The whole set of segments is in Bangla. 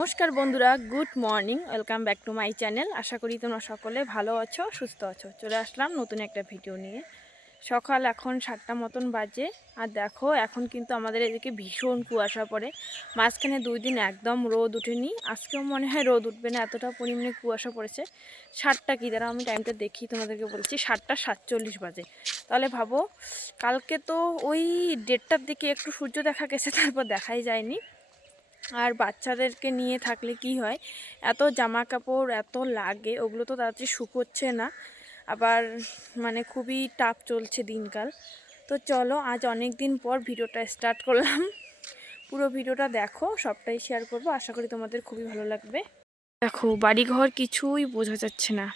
নমস্কার বন্ধুরা, good morning, welcome back to my channel. আশা করি তোমরা সকলে ভালো আছো, সুস্থ আছো। চলে আসলাম নতুন একটা ভিডিও নিয়ে। সকাল এখন সাতটা মতন বাজে, আর দেখো, এখন কিন্তু আমাদের এদিকে ভীষণ কুয়াশা পড়ে। মাঝখানে দুই দিন একদম রোদ উঠেনি, আজকেও মনে হয় রোদ উঠবে না, এতটা পরিমাণে কুয়াশা পড়েছে। সাতটা কি দ্বারা আমি টাইমটা দেখি, তোমাদেরকে বলছি, সাতটা সাতচল্লিশ বাজে। তাহলে ভাবো, কালকে তো ওই দেড়টার দিকে একটু সূর্য দেখা গেছে, তারপর দেখাই যায়নি। আর বাচ্চাদেরকে নিয়ে থাকলে কি হয়? এত জামা কাপড় এত লাগে, ওগুলো তো তাড়াতাড়ি শুকোচ্ছে না। আবার মানে খুবই টাফ চলছে দিনকাল। তো চলো, আজ অনেক দিন পর ভিডিওটা স্টার্ট করলাম। পুরো ভিডিওটা দেখো, সবটাই শেয়ার করব। আশা করি তোমাদের খুবই ভালো লাগবে। দেখো, বাড়িঘর কিছুই বোঝা যাচ্ছে না।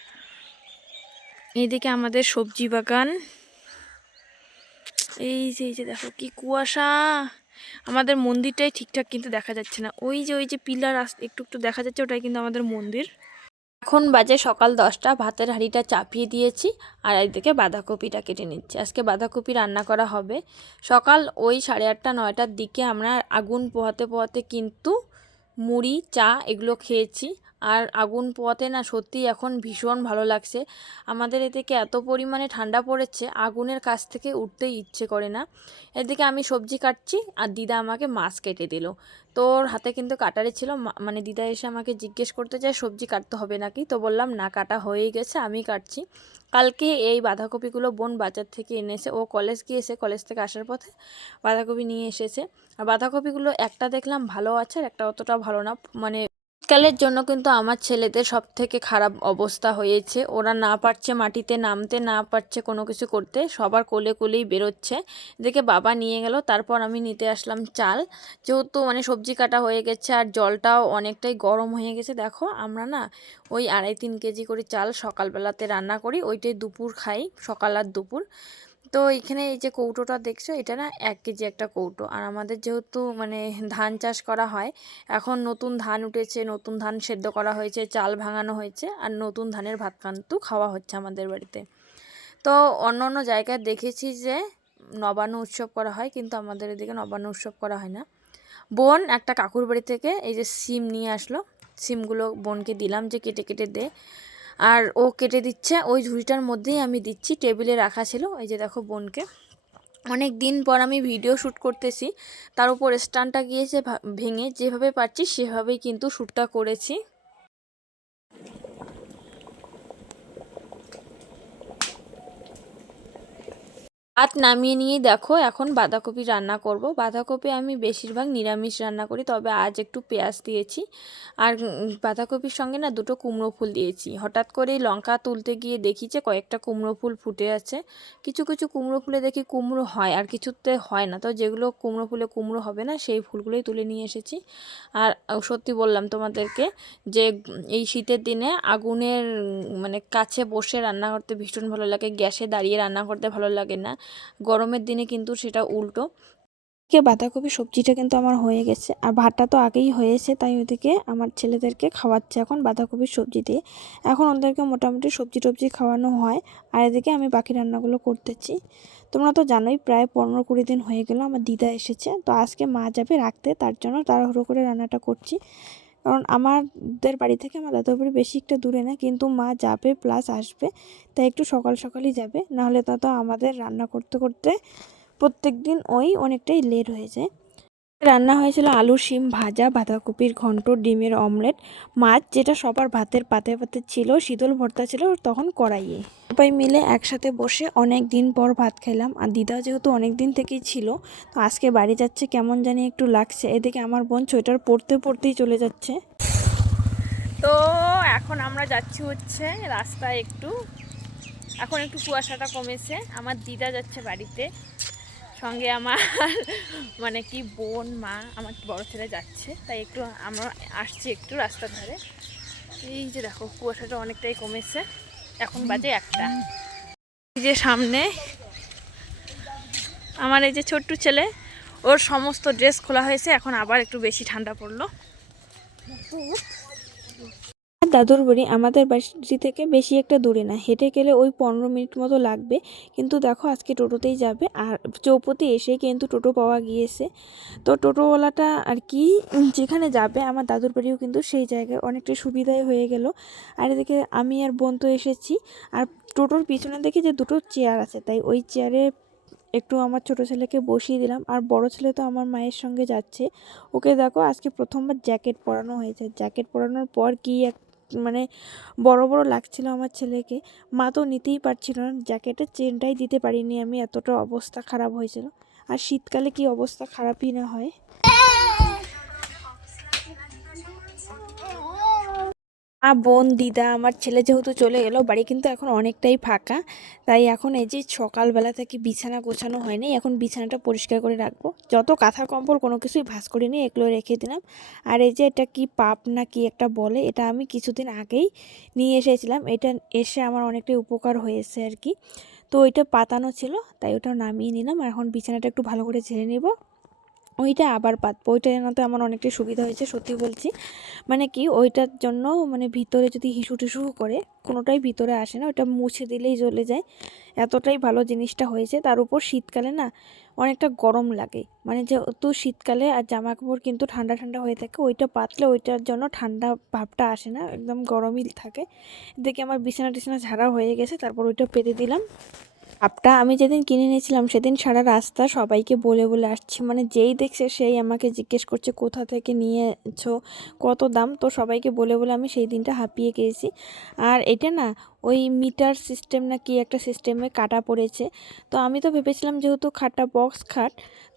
এইদিকে আমাদের সবজি বাগান। এই যে এই যে দেখো কি কুয়াশা! আমাদের মন্দিরটাই ঠিকঠাক কিন্তু দেখা যাচ্ছে না। ওই যে ওই যে পিলার একটু একটু দেখা যাচ্ছে, ওটাই কিন্তু আমাদের মন্দির। এখন বাজে সকাল দশটা, ভাতের হাঁড়িটা চাপিয়ে দিয়েছি আর একদিকে বাঁধাকপিটা কেটে নিচ্ছি। আজকে বাঁধাকপি রান্না করা হবে। সকাল ওই সাড়ে আটটা, নয়টার দিকে আমরা আগুন পোহাতে পোহাতে কিন্তু মুড়ি, চা এগুলো খেয়েছি। আর আগুন পোয়াতে না সত্যি এখন ভীষণ ভালো লাগছে। আমাদের এদিকে এত পরিমাণে ঠান্ডা পড়েছে, আগুনের কাছ থেকে উঠতেই ইচ্ছে করে না। এদিকে আমি সবজি কাটছি আর দিদা আমাকে মাছ কেটে দিল। তোর হাতে কিন্তু কাটারে ছিল মানে দিদা এসে আমাকে জিজ্ঞেস করতে চায় সবজি কাটতে হবে নাকি? তো বললাম, না, কাটা হয়েই গেছে, আমি কাটছি। কালকে এই বাঁধাকপিগুলো বোন বাজার থেকে এনেছে। ও কলেজ গিয়েছে, কলেজ থেকে আসার পথে বাঁধাকপি নিয়ে এসেছে। আর বাঁধাকপিগুলো একটা দেখলাম ভালো আছে আর একটা অতটা ভালো না মানে শীতকালের জন্য কিন্তু আমার ছেলেদের সব থেকে খারাপ অবস্থা হয়েছে। ওরা না পারছে মাটিতে নামতে, না পারছে কোনো কিছু করতে, সবার কোলে কোলেই বেরোচ্ছে। দেখে বাবা নিয়ে গেল, তারপর আমি নিতে আসলাম চাল। যেহেতু মানে সবজি কাটা হয়ে গেছে আর জলটাও অনেকটাই গরম হয়ে গেছে। দেখো, আমরা না ওই আড়াই তিন কেজি করে চাল সকালবেলাতে রান্না করি, ওইটাই দুপুর খাই, সকাল আর দুপুর। তো এখানে এই যে কৌটোটা দেখছ, এটা না এক কেজি একটা কৌটো। আর আমাদের যেহেতু মানে ধান চাষ করা হয়, এখন নতুন ধান উঠেছে, নতুন ধান সেদ্ধ করা হয়েছে, চাল ভাঙানো হয়েছে, আর নতুন ধানের ভাত কান্তু খাওয়া হচ্ছে আমাদের বাড়িতে। তো অন্য অন্য জায়গায় দেখেছি যে নবান্ন উৎসব করা হয়, কিন্তু আমাদের এদিকে নবান্ন উৎসব করা হয় না। বোন একটা কাকুর বাড়ি থেকে এই যে সিম নিয়ে আসলো। সিমগুলো বোনকে দিলাম যে কেটে কেটে দে। আর ও কেটে দিচ্ছে। ওই ঝুড়িটার মধ্যেই আমি দিচ্ছি। টেবিলে রাখা ছিল। এই যে দেখো বোনকে। অনেক দিন পর আমি ভিডিও শ্যুট করতেছি। তার উপর স্ট্যান্ডটা গিয়েছে ভেঙে। যেভাবে পারছি, সেভাবেই কিন্তু শ্যুটটা করেছি। ভাত নামিয়ে নিয়েই দেখো, এখন বাঁধাকপি রান্না করব। বাঁধাকপি আমি বেশিরভাগ নিরামিষ রান্না করি, তবে আজ একটু পেঁয়াজ দিয়েছি। আর বাঁধাকপির সঙ্গে না দুটো কুমড়ো ফুল দিয়েছি। হঠাৎ করেই লঙ্কা তুলতে গিয়ে দেখি যে কয়েকটা কুমড়ো ফুল ফুটে আছে। কিছু কিছু কুমড়ো ফুলে দেখি কুমড়ো হয়, আর কিছুতে হয় না। তো যেগুলো কুমড়ো ফুলে কুমড়ো হবে না, সেই ফুলগুলোই তুলে নিয়ে এসেছি। আর সত্যি বললাম তোমাদেরকে যে, এই শীতের দিনে আগুনের মানে কাছে বসে রান্না করতে ভীষণ ভালো লাগে, গ্যাসে দাঁড়িয়ে রান্না করতে ভালো লাগে না। গরমের দিনে কিন্তু সেটা উল্টো। কে বাঁধাকপি সবজিটা কিন্তু আমার হয়ে গেছে। আর ভাতটা তো আগেই হয়েছে, তাই ওদিকে আমার ছেলেদেরকে খাওয়াচ্ছে এখন বাঁধাকপির সবজি দিয়ে। এখন ওদেরকে মোটামুটি সবজি টবজি খাওয়ানো হয়, আর এদিকে আমি বাকি রান্নাগুলো করতেছি। তোমরা তো জানোই প্রায় পনেরো কুড়ি দিন হয়ে গেল, আমার দিদা এসেছে। তো আজকে মা যাবে রাখতে, তার জন্য তাড়াহুড়ো করে রান্নাটা করছি। কারণ আমাদের বাড়ি থেকে আমার দাদার বাড়ি বেশি একটা দূরে না, কিন্তু মা যাবে প্লাস আসবে, তাই একটু সকাল সকালই যাবে, নাহলে তা তো আমাদের রান্না করতে করতে প্রত্যেক দিন ওই অনেকটাই লেট হয়ে যায়। রান্না হয়েছিল আলু, শিম ভাজা, বাঁধাকপির ঘন্ট, ডিমের অমলেট, মাছ যেটা সবার ভাতের পাতে পাতে ছিল, শীতল ভর্তা ছিল, তখন কড়াইয়ে। সবাই মিলে একসাথে বসে অনেক দিন পর ভাত খেলাম আর দিদা যেহেতু অনেক দিন থেকেই ছিল, তো আজকে বাড়ি যাচ্ছে কেমন জানি একটু লাগছে। এদিকে আমার বোন সোয়েটার পরতে পরতেই চলে যাচ্ছে। তো এখন আমরা যাচ্ছি হচ্ছে রাস্তায় একটু। এখন একটু কুয়াশাটা কমেছে। আমার দিদা যাচ্ছে বাড়িতে। সঙ্গে আমার মানে কি বোন মা আমার বড় ছেলে যাচ্ছে। তাই একটু আমরা আসছি একটু রাস্তার ধারে এই যে দেখো কুয়াশাটা অনেকটাই কমেছে। এখন বাজে একটা। এই যে সামনে আমার এই যে ছোট্ট ছেলে ওর সমস্ত ড্রেস খোলা হয়েছে। এখন আবার একটু বেশি ঠান্ডা পড়ল। দাদুর বাড়ি আমাদের বাড়ি থেকে বেশি একটা দূরে না। হেঁটে গেলে ওই পনেরো মিনিট মতো লাগবে। কিন্তু দেখো আজকে টোটোতেই যাবে। আর চৌপতি এসে কিন্তু টোটো পাওয়া গিয়েছে। তো টোটোওয়ালাটা আর কি যেখানে যাবে, আমার দাদুর বাড়িও কিন্তু সেই জায়গায় অনেকটা সুবিধাই হয়ে গেল। আর এদিকে আমি আর বোন তো এসেছি। আর টোটোর পিছনে দেখি যে দুটো চেয়ার আছে। তাই ওই চেয়ারে একটু আমার ছোট ছেলেকে বসিয়ে দিলাম। আর বড় ছেলে তো আমার মায়ের সঙ্গে যাচ্ছে। ওকে দেখো আজকে প্রথমবার জ্যাকেট পরানো হয়েছে। জ্যাকেট পরানোর পর কি এক মানে বড় বড় লাগছিল আমার ছেলেকে। মা তো নিতেই পারছিল না, জ্যাকেটের চেনটাই দিতে পারিনি আমি, এতটা অবস্থা খারাপ হয়েছিল। আর শীতকালে কি অবস্থা খারাপই না হয়? মা, বোন, দিদা, আমার ছেলে যেহেতু চলে গেল, বাড়ি কিন্তু এখন অনেকটাই ফাঁকা। তাই এখন এই যে সকালবেলা থেকে বিছানা গোছানো হয়নি, এখন বিছানাটা পরিষ্কার করে রাখব। যত কাঁথা কম্বল কোনো কিছুই ভাঁজ করিনি এগুলো রেখে দিলাম। আর এই যে এটা কি পাপ না কি একটা বলে, এটা আমি কিছুদিন আগেই নিয়ে এসেছিলাম। এটা এসে আমার অনেকটাই উপকার হয়েছে আর কি। তো ওইটা পাতানো ছিল, তাই ওটা নামিয়ে নিলাম। আর এখন বিছানাটা একটু ভালো করে ঝেড়ে নেব। ওইটা আবার পাতবো ওইটা জানাতে আমার অনেকটাই সুবিধা হয়েছে, সত্যি বলছি। মানে কি ওইটার জন্য মানে ভিতরে যদি হিসু টিসু করে, কোনোটাই ভিতরে আসে না ওটা মুছে দিলেই জ্বলে যায়। এতটাই ভালো জিনিসটা হয়েছে, তার উপর শীতকালে না অনেকটা গরম লাগে। মানে যেহেতু শীতকালে আর জামা কাপড় কিন্তু ঠান্ডা ঠান্ডা হয়ে থাকে, ওইটা পাতলে ওইটার জন্য ঠান্ডা ভাবটা আসে না, একদম গরমই থাকে। দেখে আমার বিছানা টিছানা ঝাড়া হয়ে গেছে, তারপর ওইটা পেতে দিলাম। আপটা আমি যেদিন কিনে নিয়েছিলাম, সেদিন সারা রাস্তা সবাইকে বলে বলে আসছি। মানে যেই দেখছে, সেই আমাকে জিজ্ঞেস করছে, কোথা থেকে নিয়েছো? কত দাম? তো সবাইকে বলে বলে আমি সেই দিনটা হাঁপিয়ে গিয়েছি। আর এটা না, ওই মিটার সিস্টেম না কি একটা সিস্টেমে কাটা পড়েছে। তো আমি তো ভেবেছিলাম যেহেতু খাটটা বক্স খাট,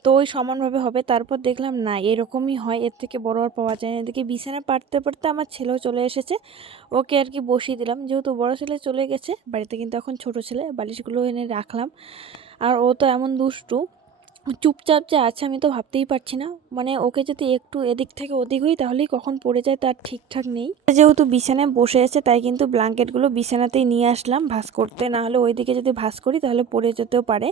তো ওই সমানভাবে হবে। তারপর দেখলাম, না, এরকমই হয়। এর থেকে বড় আর পাওয়া যায় না। এদিকে বিছানা পারতে পারতে আমার ছেলেও চলে এসেছে। ওকে আর কি বসিয়ে দিলাম। যেহেতু বড় ছেলে চলে গেছে, বাড়িতে কিন্তু এখন ছোট ছেলে, বালিশগুলো এনে রাখলাম। আর ও তো এমন দুষ্টু চুপচাপ যে আছে আমি তো ভাবতেই পারছি না। মানে ওকে যদি একটু এদিক থেকে ওদিক হই, তাহলেই কখন পড়ে যায় তার ঠিকঠাক নেই। যেহেতু বিছানায় বসে আছে, তাই কিন্তু ব্ল্যাঙ্কেটগুলো বিছানাতেই নিয়ে আসলাম ভাঁজ করতে। না হলে ওইদিকে যদি ভাঁজ করি, তাহলে পড়ে যেতেও পারে।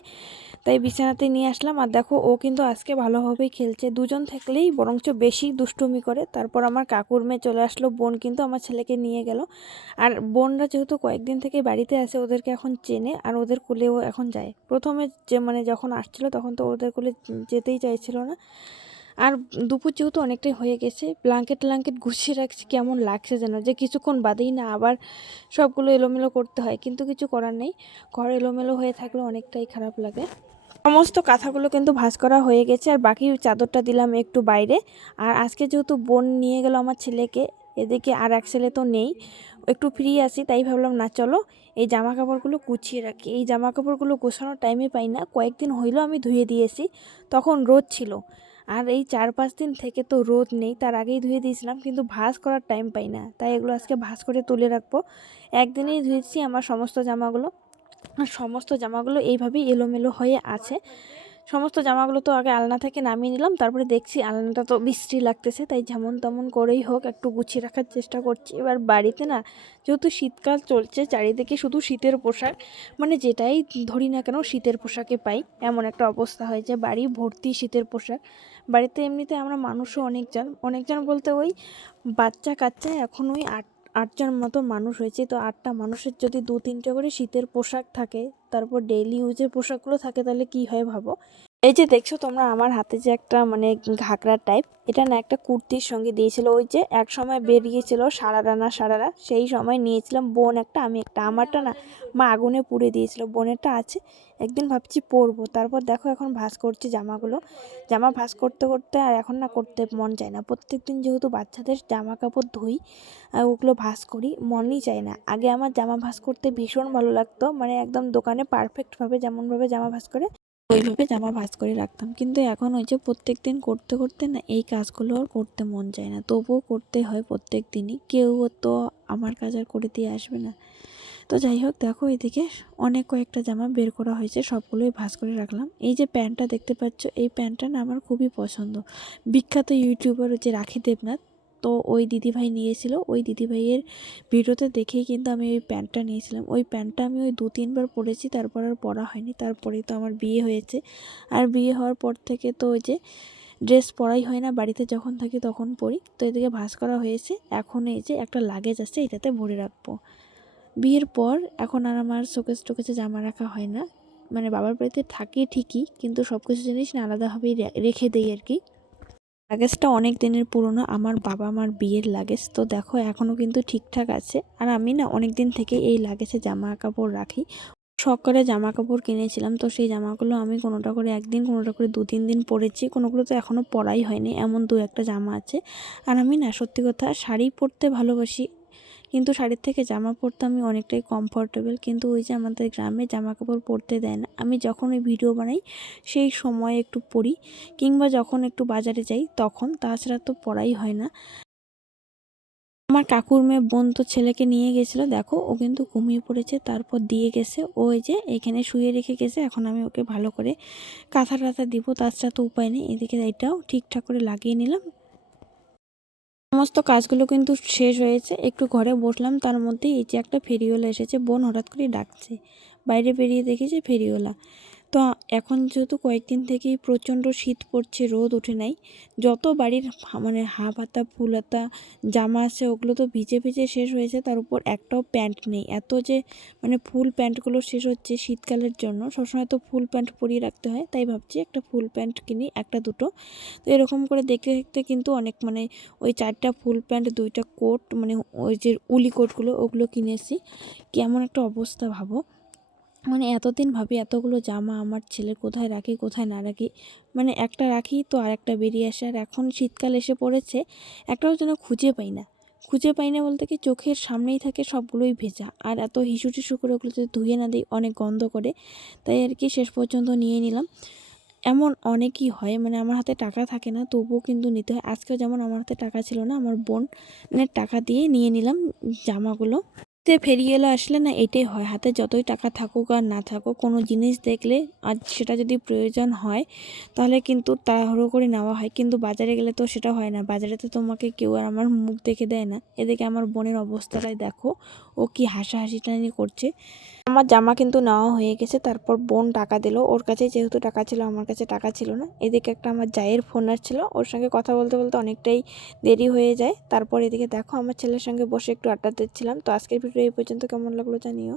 তাই বিছানাতে নিয়ে আসলাম। আর দেখো, ও কিন্তু আজকে ভালোভাবেই খেলছে। দুজন থাকলেই বরঞ্চ বেশি দুষ্টুমি করে। তারপর আমার কাকুর মেয়ে চলে আসলো, বোন কিন্তু আমার ছেলেকে নিয়ে গেল। আর বোনরা যেহেতু কয়েকদিন থেকে বাড়িতে আসে ওদেরকে এখন চেনে। আর ওদের কোলেও এখন যায়। প্রথমে যে মানে যখন আসছিল, তখন তো ওদের কোলে যেতেই চাইছিল না। আর দুপুর যেহেতু অনেকটাই হয়ে গেছে ব্ল্যাঙ্কেট ট্ল্যাঙ্কেট গুছিয়ে রাখছি, কেমন লাগছে যেন, যে কিছুক্ষণ বাদেই না আবার সবগুলো এলোমেলো করতে হয়, কিন্তু কিছু করার নেই। ঘর এলোমেলো হয়ে থাকলে অনেকটাই খারাপ লাগে। সমস্ত কাঁথাগুলো কিন্তু ভাঁজ করা হয়ে গেছে, আর বাকি চাদরটা দিলাম একটু বাইরে। আর আজকে যেহেতু বোন নিয়ে গেল আমার ছেলেকে এদিকে আর এক ছেলে তো নেই। একটু ফ্রি আছি, তাই ভাবলাম, না, চলো, এই জামা কাপড়গুলো গুছিয়ে রাখি। এই জামা কাপড়গুলো গোছানোর টাইমে পাই না। কয়েকদিন হইল আমি ধুয়ে দিয়েছি, তখন রোদ ছিল। আর এই চার পাঁচ দিন থেকে তো রোদ নেই, তার আগেই ধুয়ে দিয়েছিলাম, কিন্তু ভাঁজ করার টাইম পাই না। তাই এগুলো আজকে ভাঁজ করে তুলে রাখব। একদিনেই ধুয়েছি আমার সমস্ত জামাগুলো। আর সমস্ত জামাগুলো এইভাবেই এলোমেলো হয়ে আছে। সমস্ত জামাগুলো তো আগে আলনা থেকে নামিয়ে নিলাম, তারপরে দেখছি আলনাটা তো বৃষ্টি লাগতেছে, তাই যেমন তেমন করেই হোক একটু গুছিয়ে রাখার চেষ্টা করছি। এবার বাড়িতে না, যেহেতু শীতকাল চলছে, চারিদিকে শুধু শীতের পোশাক মানে যেটাই ধরি না কেন শীতের পোশাকে পাই, এমন একটা অবস্থা হয় যে বাড়ি ভর্তি শীতের পোশাক। বাড়িতে এমনিতে আমরা মানুষও অনেকজন অনেকজন বলতে ওই বাচ্চা কাচ্চা এখন ওই আট আটজন মতো মানুষ হয়েছে, তো আটটা মানুষের যদি দু তিনটে করে শীতের পোশাক থাকে, তারপর ডেইলি ইউজের পোশাকগুলো থাকে, তাহলে কি হয় ভাবো? এই যে দেখছ তোমরা আমার হাতে যে একটা মানে ঘাগরা টাইপ এটা না একটা কুর্তির সঙ্গে দিয়েছিল। ওই যে এক সময় বেরিয়েছিল সারারা না সারারা সেই সময় নিয়েছিলাম বোন একটা, আমি একটা। আমারটা না মা আগুনে পুড়ে দিয়েছিল, বোনেরটা আছে। একদিন ভাবছি পরবো। তারপর দেখো এখন ভাঁজ করছি জামাগুলো। জামা ভাঁজ করতে করতে আর এখন না করতে মন চায় না। প্রত্যেক দিন যেহেতু বাচ্চাদের জামা কাপড় ধুই আর ওগুলো ভাঁজ করি, মনই চায় না। আগে আমার জামা ভাঁজ করতে ভীষণ ভালো লাগতো। মানে একদম দোকানে পারফেক্টভাবে যেমনভাবে জামা ভাঁজ করে ওইভাবে জামা ভাঁজ করে রাখতাম। কিন্তু এখন ওই যে প্রত্যেক দিন করতে করতে না এই কাজগুলো আর করতে মন চায় না। তবুও করতে হয় প্রত্যেক দিনই কেউ তো আমার কাজ আর করে দিয়ে আসবে না। তো যাই হোক, দেখো এদিকে অনেক কয়েকটা জামা বের করা হয়েছে, সবগুলোই ভাঁজ করে রাখলাম। এই যে প্যান্টটা দেখতে পাচ্ছ, এই প্যান্টটা না আমার খুবই পছন্দ। বিখ্যাত ইউটিউবার যে রাখি দেবনাথ। তো ওই দিদিভাই নিয়েছিল। ওই দিদিভাইয়ের ভিডিওতে দেখেই কিন্তু আমি ওই প্যান্টটা নিয়েছিলাম। ওই প্যান্টটা আমি ওই দু তিনবার পরেছি, তারপর আর পরা হয়নি। তারপরেই তো আমার বিয়ে হয়েছে। আর বিয়ে হওয়ার পর থেকে তো ওই যে ড্রেস পরাই হয় না, বাড়িতে যখন থাকি তখন পরি। তো এদিকে ভাঁজ করা হয়েছে। এখন এই যে একটা লাগেজ আছে, এটাতে ভরে রাখব। বিয়ের পর এখন আর আমার শোকেস টোকেসে জামা রাখা হয় না। মানে বাবার বাড়িতে থাকি ঠিকই, কিন্তু সব কিছু জিনিস না আলাদাভাবেই রেখে দেই আর কি। লাগেজটা অনেক দিনের পুরনো, আমার বাবা মার বিয়ের লাগেজ। তো দেখো এখনও কিন্তু ঠিকঠাক আছে। আর আমি না অনেক দিন থেকে এই লাগেজে জামা কাপড় রাখি। শখ করে জামা কাপড় কিনেছিলাম, তো সেই জামাগুলো আমি কোনোটা করে একদিন, কোনোটা করে দু তিন দিন পরেছি। কোনোগুলো তো এখনও পরাই হয়নি, এমন দু একটা জামা আছে। আর আমি না সত্যি কথা শাড়ি পরতে ভালোবাসি। কিন্তু শাড়ির থেকে জামা পরতে আমি অনেকটাই কমফোর্টেবল কিন্তু ওই যে আমাদের গ্রামে জামা কাপড় পরতে দেয় না। আমি যখন ওই ভিডিও বানাই, সেই সময় একটু পরি, কিংবা যখন একটু বাজারে যাই, তখন তাছাড়া তো পড়াই হয় না। আমার কাকুর মেয়ে বোন তো ছেলেকে নিয়ে গেছিল, দেখো, ও কিন্তু ঘুমিয়ে পড়েছে, তারপর দিয়ে গেছে ওই যে এখানে শুয়ে রেখে গেছে, এখন আমি ওকে ভালো করে কাঁথা টাথা দিব, তাছাড়া তো উপায় নেই, এদিকে এটাও ঠিকঠাক করে লাগিয়ে নিলাম। সমস্ত কাজগুলো কিন্তু শেষ হয়েছে। একটু ঘরে বসলাম, তার মধ্যে এই যে একটা ফেরিওলা এসেছে। বোন হঠাৎ করে ডাকছে। বাইরে বেরিয়ে দেখি যে ফেরিওয়ালা তো এখন যেহেতু কয়েকদিন থেকেই প্রচণ্ড শীত পড়ছে, রোদ ওঠে নাই, যত বাড়ির মানে হা পাতা ফুল হাতা জামা আছে ওগুলো তো ভিজে ভিজে শেষ হয়েছে তার উপর একটাও প্যান্ট নেই। এত যে মানে ফুল প্যান্টগুলো শেষ হচ্ছে শীতকালের জন্য, সবসময় তো ফুল প্যান্ট পরিয়ে রাখতে হয়, তাই ভাবছি একটা ফুল প্যান্ট কিনি, একটা দুটো। তো এরকম করে দেখতে দেখতে কিন্তু অনেক মানে ওই চারটা ফুল প্যান্ট, দুইটা কোট মানে ওই যে উলি কোটগুলো, ওগুলো কিনেছি। কেমন একটা অবস্থা ভাবো। মানে এতদিন ভাবি এতগুলো জামা আমার ছেলে কোথায় রাখি, কোথায় না রাখি। মানে একটা রাখি তো আর একটা বেরিয়ে আসে। আর এখন শীতকাল এসে পড়েছে, একটাও যেন খুঁজে পাই না। খুঁজে পাই না বলতে কি চোখের সামনেই থাকে সবগুলোই ভেজা। আর এত হিসু টিসু করে ওগুলো যদি ধুয়ে না দিই, অনেক গন্ধ করে। তাই আর কি শেষ পর্যন্ত নিয়ে নিলাম। এমন অনেকই হয় মানে আমার হাতে টাকা থাকে না, তবুও কিন্তু নিতে হয়। আজকেও যেমন আমার হাতে টাকা ছিল না, আমার বোন মানে টাকা দিয়ে নিয়ে নিলাম জামাগুলো। তে এলো, আসলে না এটাই হয়। হাতে যতই টাকা থাকুক আর না থাকুক, কোনো জিনিস দেখলে আর সেটা যদি প্রয়োজন হয়, তাহলে কিন্তু তাড়াহুড়ো করে নেওয়া হয়। কিন্তু বাজারে গেলে তো সেটা হয় না। বাজারে তো তোমাকে কেউ আর আমার মুখ দেখে দেয় না। এদিকে আমার বোনের অবস্থাটাই দেখো। ও কি হাসাহাসি টানি করছে। আমার জামা কিন্তু নেওয়া হয়ে গেছে, তারপর বোন টাকা দিল। ওর কাছে যেহেতু টাকা ছিল, আমার কাছে টাকা ছিল না। এদিকে একটা আমার জায়ের ফোন আসছিল, ওর সঙ্গে কথা বলতে বলতে অনেকটাই দেরি হয়ে যায়। তারপর এদিকে দেখো, আমার ছেলের সঙ্গে বসে একটু আড্ডা দিচ্ছিলাম। তো আজকের ভিডিও এই পর্যন্ত, কেমন লাগল জানিও।